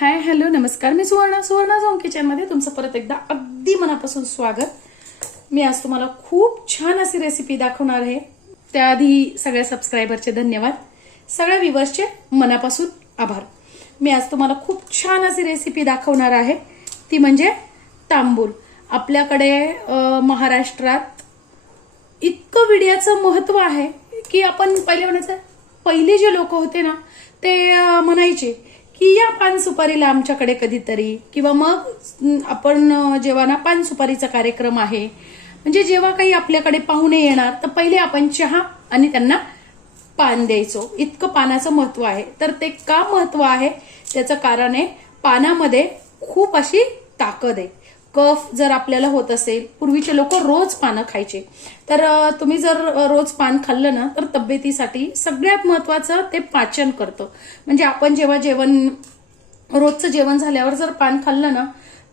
Hi hello नमस्कार. मी Suvarna zone kitchen मध्ये तुमचं परत एकदा अगदी मनापासून स्वागत. मी आज तुम्हाला खूप छान अशी रेसिपी दाखवणार आहे. त्याआधी सगळ्या सबस्क्रायबरचे धन्यवाद, सगळ्या व्ह्यूअर्सचे मनापासून आभार. मी आज तुम्हाला खूप छान अशी रेसिपी दाखवणार आहे, ती म्हणजे तांबूल. आपल्याकडे महाराष्ट्रात इतकं विड्याचं महत्व आहे की आपण पहिले जे लोक होते ना ते म्हणायचे की या पान सुपारीला आमच्याकडे कधीतरी, किंवा मग आपण जेव्हा ना पान सुपारीचा कार्यक्रम आहे, म्हणजे जेव्हा काही आपल्याकडे पाहुणे येणार तर पहिले आपण चहा आणि त्यांना पान द्यायचो. इतकं पानाचं महत्व आहे. तर ते का महत्व आहे त्याचं कारण आहे, पानामध्ये खूप अशी ताकद आहे. कफ जर आपल्याला होत असेल, पूर्वीचे लोक रोज पानं खायचे, तर तुम्ही जर रोज पान खाल्लं ना तर तब्येतीसाठी सगळ्यात महत्वाचं ते पाचन करतं. म्हणजे आपण जेव्हा रोजचं जेवण झाल्यावर जर पान खाल्लं ना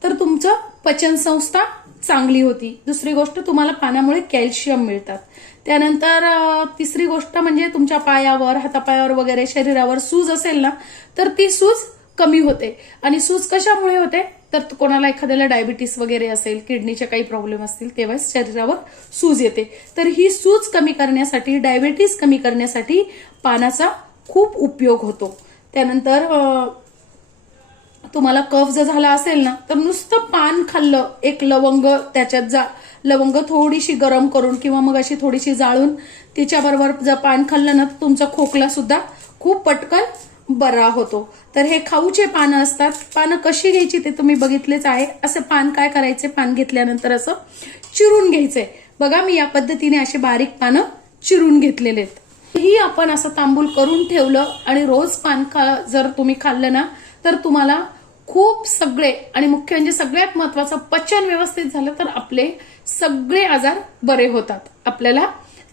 तर तुमचं पचन संस्था चांगली होती. दुसरी गोष्ट, तुम्हाला पानामुळे कॅल्शियम मिळतात. त्यानंतर तिसरी गोष्ट म्हणजे तुमच्या पायावर, हातापायावर वगैरे शरीरावर सूज असेल ना तर ती सूज कमी होते. आणि सूज कशामुळे होते तर कोणाला एखाद्याला डायबिटीस वगैरे असेल, किडनीचे काही प्रॉब्लेम असतील, तेव्हा शरीरावर सूज येते. तर ही सूज कमी करण्यासाठी, डायबिटीस कमी करण्यासाठी पानाचा खूप उपयोग होतो. त्यानंतर तुम्हाला कफ जर झाला असेल ना तर नुसतं पान खाल्लं, एक लवंग त्याच्यात लवंग थोडीशी गरम करून किंवा मग अशी थोडीशी जाळून तिच्याबरोबर जर पान खाल्लं ना तर तुमचा खोकला सुद्धा खूप पटकन बरा होतो. तर हे खाऊचे पानं असतात. पानं कशी घ्यायची ते तुम्ही बघितलेच आहे. असं पान काय करायचे, पान घेतल्यानंतर असं चिरून घ्यायचंय. बघा मी या पद्धतीने असे बारीक पानं चिरून घेतलेले आहेत. ही आपण असं तांबूल करून ठेवलं आणि रोज पान जर तुम्ही खाल्लं ना तर तुम्हाला खूप सगळे, आणि मुख्य म्हणजे सगळ्यात महत्वाचं, पचन व्यवस्थित झालं तर आपले सगळे आजार बरे होतात, आपल्याला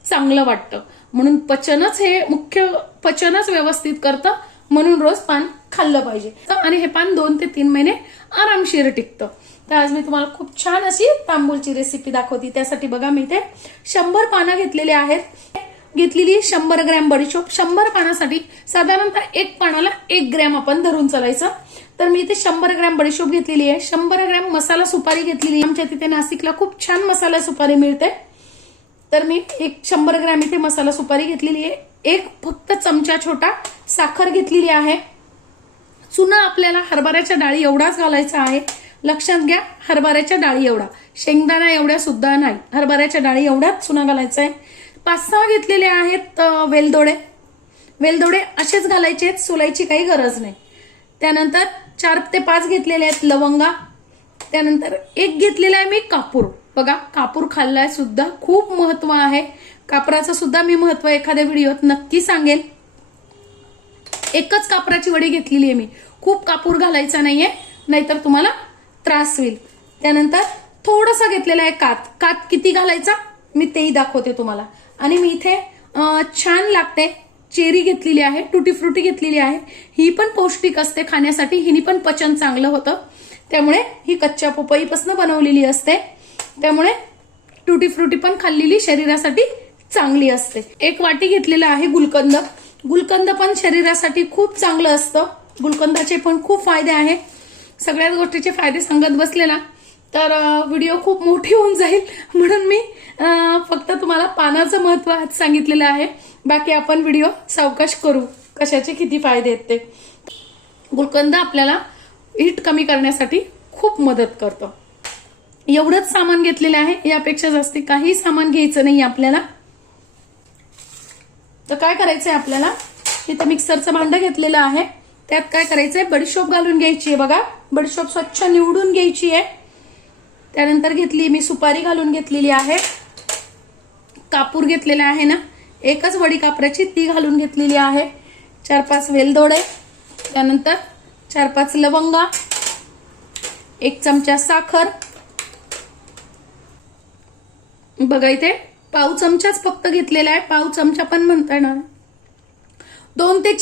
चांगलं वाटतं. म्हणून पचनच हे मुख्य, पचनच व्यवस्थित करतं. म्हणून रोज पान खाल्लं पाहिजे आणि हे पान 2 ते 3 महिने आरामशीर टिकतं. तर आज मी तुम्हाला खूप छान अशी तांबूलची रेसिपी दाखवते. त्यासाठी बघा मी इथे 100 पानं घेतलेले आहेत. घेतलेली 100 ग्रॅम बडीशोप. 100 पानासाठी साधारणतः एक पानाला 1 ग्रॅम आपण धरून चालायचं. तर मी इथे 100 ग्रॅम बडीशोप घेतलेली आहे. 100 ग्रॅम मसाला सुपारी घेतलेली. आमच्या तिथे नाशिकला खूप छान मसाला सुपारी मिळते. तर मी 100 ग्रॅम इथे मसाला सुपारी घेतलेली आहे. एक फक्त चमचा छोटा साखर घेतलेली आहे. चुना आपल्याला हरभऱ्याच्या डाळी एवढाच घालायचा आहे. लक्षात घ्या, हरभऱ्याच्या डाळी एवढा, शेंगदाणा एवढ्या सुद्धा नाही, हरभऱ्याच्या डाळी एवढाच चुना घालायचा आहे. 5-6 घेतलेले आहेत वेलदोडे. वेलदोडे असेच घालायचे आहेत, सोलायची काही गरज नाही. त्यानंतर 4 ते 5 घेतलेले आहेत लवंगा. त्यानंतर एक घेतलेला आहे मी कापूर. बघा, कापूर खाल्लाय सुद्धा खूप महत्व आहे. कापराचं सुद्धा मी महत्व एखाद्या व्हिडिओत नक्की सांगेल. एकच कापराची वडी घेतलेली आहे मी. खूप कापूर घालायचा नाहीये, नाहीतर तुम्हाला त्रास होईल. त्यानंतर थोडासा घेतलेला आहे कात किती घालायचा मी तेही दाखवते तुम्हाला. आणि मी इथे छान लागते चेरी घेतलेली आहे, टुटी फ्रुटी घेतलेली आहे. ही पण पौष्टिक असते खाण्यासाठी, हिनी पण पचन चांगलं होतं. त्यामुळे ही कच्च्या पपईपासून बनवलेली असते, त्यामुळे टुटी फ्रुटी पण खाल्लेली शरीरासाठी चांगली असते. 1 वाटी घेतलेला आहे गुलकंद. गुलकंद पण शरीरासाठी खूप चांगलं असतं. गुलकंदाचे पण खूप फायदे आहे. सगळ्याच गोष्टीचे फायदे सांगत बसलेला तर व्हिडिओ खूप मोठी होऊन जाईल, म्हणून मी फक्त तुम्हाला पानाचं महत्व आज सांगितलेलं आहे. बाकी आपण व्हिडिओ सावकाश करू, कशाचे किती फायदे आहेत ते. गुलकंद आपल्याला हीट कमी करण्यासाठी खूप मदत करतो. एवढंच सामान घेतलेलं आहे, यापेक्षा जास्ती काही सामान घ्यायचं नाही आपल्याला. तर काय करायचंय आपल्याला, इथं मिक्सरचं भांडं घेतलेलं आहे. त्यात काय करायचंय, बडीशोप घालून घ्यायची आहे. बघा, बडीशोप स्वच्छ निवडून घ्यायची आहे. त्यानंतर घेतली मी सुपारी घालून घेतलेली आहे. कापूर घेतलेला आहे ना, एकच वडी कापराची, ती घालून घेतलेली आहे. 4-5 वेलदोडे, त्यानंतर 4-5 लवंगा, 1 चमचा साखर. बघा इथे पाव चमचाच फक्त घेतलेला आहे, पाव चमचा पण म्हणता येणार. 2 ते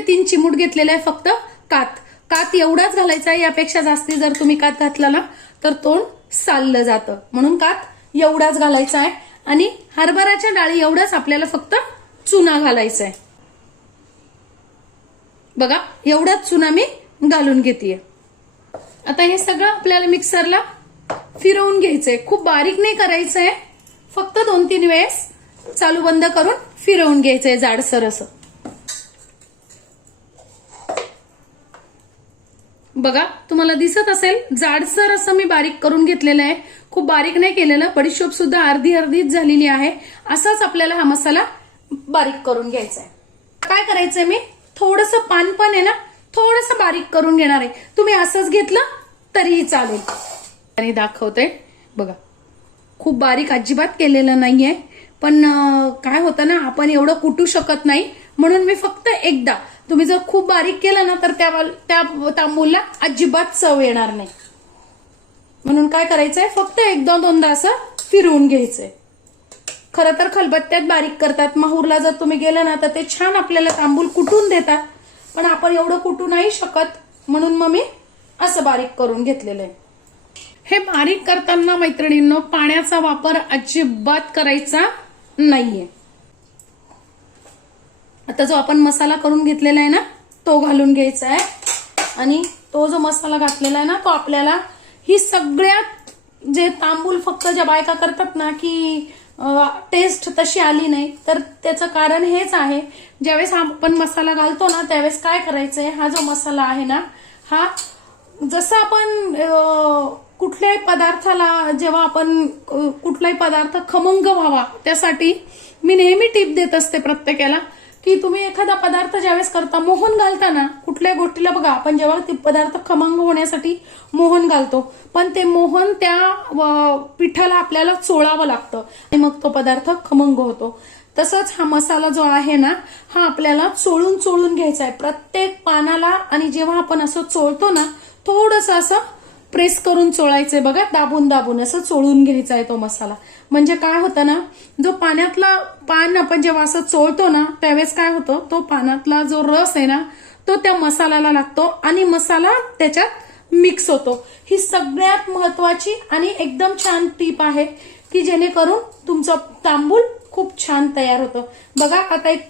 3 चिमूट घेतलेला आहे फक्त कात एवढाच घालायचा आहे. यापेक्षा जास्ती जर तुम्ही कात घातला ना तर तोंड साललं जातं, म्हणून कात एवढाच घालायचा आहे. आणि हरभऱ्याच्या डाळी एवढाच आपल्याला फक्त चुना घालायचा आहे. बघा, एवढाच चुना मी घालून घेतेय. आता हे सगळं आपल्याला मिक्सरला फिरवून घ्यायचंय. खूप बारीक नाही करायचंय, फक्त 2-3 वेळेस चालू बंद करून फिरवून घ्यायचंय जाडसर असं. बघा तुम्हाला दिसत असेल जाडसर असं मी बारीक करून घेतलेलं आहे. खूप बारीक नाही केलेलं. बडीशोप सुद्धा अर्धीच झालेली आहे. असाच आपल्याला हा मसाला बारीक करून घ्यायचा आहे. काय करायचंय, मी थोडंसं पान पण आहे ना थोडंसं बारीक करून घेणार आहे. तुम्ही असंच घेतलं तरीही चालेल. आणि दाखवते बघा, खूप बारीक अजिबात केलेलं नाहीये. पण काय होतं ना, आपण एवढं कुटू शकत नाही, म्हणून मी फक्त एकदा. तुम्ही जर खूप बारीक केलं ना तर त्या तांबूलला अजिबात चव येणार नाही. म्हणून काय करायचंय, फक्त 1-2दा असं फिरवून घ्यायचंय. खरं तर खलबत्त्यात बारीक करतात. माहूरला जर तुम्ही गेलं ना तर ते छान आपल्याला तांबूल कुटून देतात, पण आपण एवढं कुटू नाही शकत, म्हणून मग मी असं बारीक करून घेतलेलं आहे. हे बारीक करताना मैत्रिणींनो पाण्याचा वापर अजिबात करायचा नाहीये. आता जो आपण मसाला करून घेतलेला आहे ना तो घालून घ्यायचा आहे. आणि तो जो मसाला घातलेला आहे ना तो आपल्याला ही सगळ्यात जे तांबूल फक्त ज्या बायका करतात ना की टेस्ट तशी आली नाही, तर त्याचं कारण हेच आहे. ज्यावेळेस आपण मसाला घालतो ना त्यावेळेस काय करायचंय, हा जो मसाला आहे ना हा जसं आपण कुठल्याही पदार्थाला जेव्हा आपण कुठलाही पदार्थ खमंग व्हावा त्यासाठी मी नेहमी टिप देत असते प्रत्येकाला की तुम्ही एखादा पदार्थ ज्यावेळेस करता, मोहन घालता ना कुठल्याही गोष्टीला, बघा आपण जेव्हा ते पदार्थ खमंग होण्यासाठी मोहन घालतो, पण ते मोहन त्या पिठाला आपल्याला चोळावं लागतं आणि मग तो पदार्थ खमंग होतो. तसंच हा मसाला जो आहे ना हा आपल्याला चोळून चोळून घ्यायचा आहे प्रत्येक पानाला. आणि जेव्हा आपण असं चोळतो ना थोडंसं असं प्रेस करून चोळायचंय बघा, दाबून दाबून असं चोळून घ्यायचा आहे तो मसाला. म्हणजे काय होतं ना, जो पाण्यातला पान आपण जेव्हा असं चोळतो ना त्यावेळेस काय होतं, तो पानातला जो रस आहे ना तो त्या मसाल्याला लागतो आणि मसाला त्याच्यात मिक्स होतो. ही सगळ्यात महत्वाची आणि एकदम छान टीप आहे की जेणेकरून तुमचं तांबूल खूप छान तयार होतं. बघा आता एक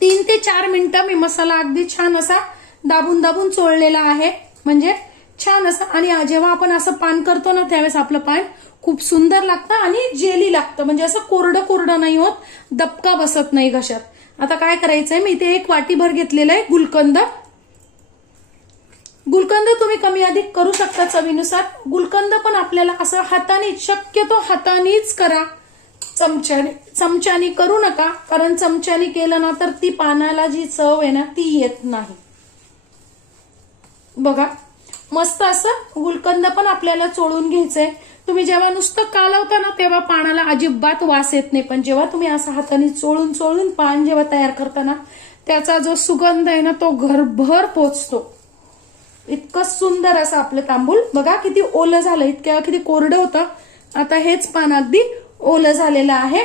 3 ते 4 मिनिटं मी मसाला अगदी छान असा दाबून दाबून चोळलेला आहे, म्हणजे छान असं. आणि जेव्हा आपण असं पान करतो ना त्यावेळेस आपलं पान खूप सुंदर लागतं आणि जेली लागतं, म्हणजे असं कोरडं कोरडं नाही होत, दबका बसत नाही घशात. आता काय करायचंय, मी इथे 1 वाटीभर घेतलेलं आहे गुलकंद. गुलकंद तुम्ही कमी अधिक करू शकता चवीनुसार. गुलकंद पण आपल्याला असं हाताने, शक्यतो हातानेच करा, चमच्याने करू नका, कारण चमच्याने केलं ना तर ती पानाला जी चव आहे ना ती येत नाही. बघा मस्त असं गुलकंद पण आपल्याला चोळून घ्यायचंय. तुम्ही जेव्हा नुसतं कालवता ना तेव्हा पानाला अजिबात वास येत नाही, पण जेव्हा तुम्ही असं हाताने चोळून चोळून पान जेव्हा तयार करता ना त्याचा जो सुगंध आहे ना तो घरभर पोचतो. इतकं सुंदर असं आपलं तांबूल. बघा किती ओलं झालं, इतक्या किती कोरडं होतं. आता हेच पान अगदी ओलं झालेलं आहे,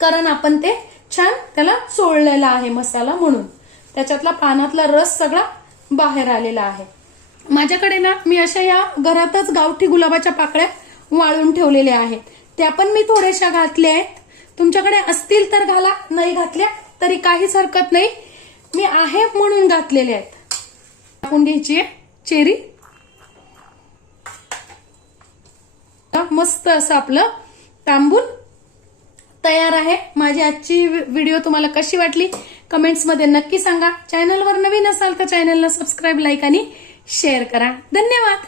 कारण आपण ते छान त्याला चोळलेला आहे मसाला, म्हणून त्याच्यातला पानातला रस सगळा बाहेर आलेला आहे. माझ्याकडे ना मी अशा या घरातच गावठी गुलाबाच्या पाकळ्या वाळून ठेवलेल्या आहेत, त्या पण मी थोड्याशा घातल्या आहेत. तुमच्याकडे असतील तर घाला, नाही घातल्या तरी काहीच हरकत नाही. मी आहे म्हणून घातलेल्या आहेत. टाकून घ्यायची आहे चेरी. मस्त असं आपलं तांबूल तयार आहे. माझी आजची व्हिडिओ तुम्हाला कशी वाटली कमेंट्समध्ये नक्की सांगा. चॅनलवर नवीन असाल तर चॅनलला सबस्क्राईब, लाईक आणि शेअर करा. धन्यवाद.